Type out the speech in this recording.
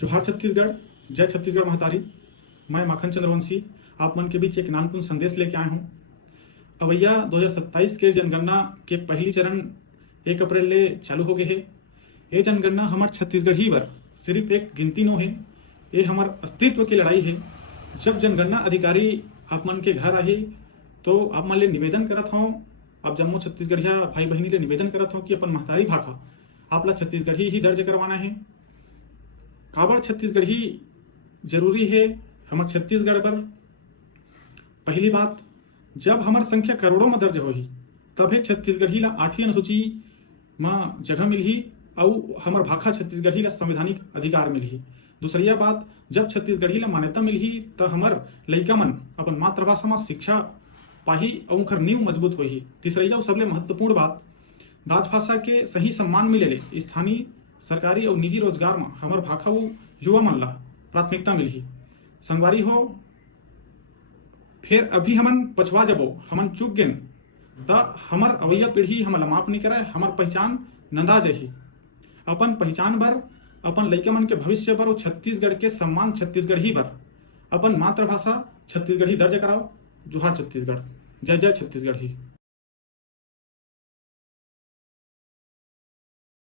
जोहार छत्तीसगढ़, जय छत्तीसगढ़ महतारी। मैं माखन चंद्रवंशी आप मन के बीच एक नानपुन संदेश लेके आए हूँ। अवैया 2027 के जनगणना के पहली चरण 1 अप्रैल ले चालू हो गए है। ये जनगणना हमार छत्तीसगढ़ी बर सिर्फ एक गिनती नो है, ये हमार अस्तित्व की लड़ाई है। जब जनगणना अधिकारी आप मन के घर आही तो आप मन ले निवेदन करत हूँ, आप जम्मो छत्तीसगढ़िया भाई बहनी ले निवेदन करत हूँ कि अपन महतारी भाखा आपला छत्तीसगढ़ी ही दर्ज करवाना है। काबर छत्तीसगढ़ी जरूरी है हमार छत्तीसगढ़ पर? पहली बात, जब हमार संख्या करोड़ों में दर्ज होही तबे छत्तीसगढ़ी ला 8वीं अनुसूची में जगह मिलही और हमार भाखा छत्तीसगढ़ी ला संवैधानिक अधिकार मिलही। दूसरिया बात, जब छत्तीसगढ़ी ला मान्यता मिलही तो हमार लइका मन अपन मातृभाषा में शिक्षा पाही और उनकर नींव मजबूत होही। तीसरिया और सबले महत्वपूर्ण बात, राजभाषा के सही सम्मान मिले स्थानीय सरकारी और निजी रोजगार में हमार भाखा व युवा मन ला प्राथमिकता मिलही। संगवारी हो, फिर अभी हमन पछवा जबो, हमन चूक गेन त हमार अवैया पीढ़ी हमन ला माफ नहीं करे, हमार पहचान नंदा जाही। अपन पहचान बर, अपन लइका मन के भविष्य बर और छत्तीसगढ़ के सम्मान छत्तीसगढ़ी बर अपन मातृभाषा छत्तीसगढ़ी दर्ज कराओ। जोहार छत्तीसगढ़, जय जय छत्तीसगढ़ी।